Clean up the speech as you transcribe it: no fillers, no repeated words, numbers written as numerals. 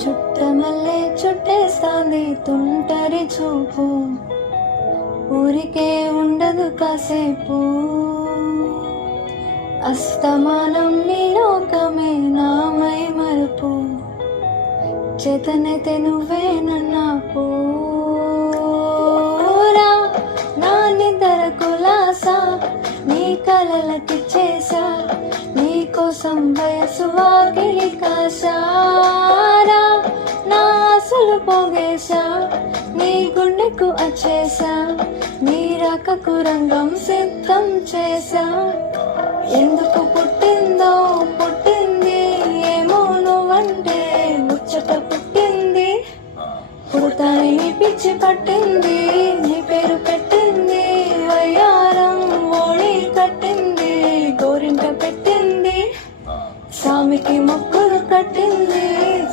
చుట్టమల్లే చుట్టేస్తాంది తుంటరి చూపు, ఊరికే ఉండదు కాసేపు. అస్తమానం నీ లోకమే నామై మరుపు, చేతనైతే నువ్వే నన్నా పూరా. నా నిద్ర కులాసా నీ కలలకిచ్చేసా, నీ కోసం వయసు వాకిలి కాసారా. నా ఆశలు పోగేశా, నీ గుండెకు వచ్చేసా, నీ రాకకు రంగం సిద్ధం చేసా. ఎందుకు పుట్టిందో పుట్టింది ఏమో నువ్వంటే ముచ్చట పుట్టింది, పుడతాని పిచ్చి పట్టింది.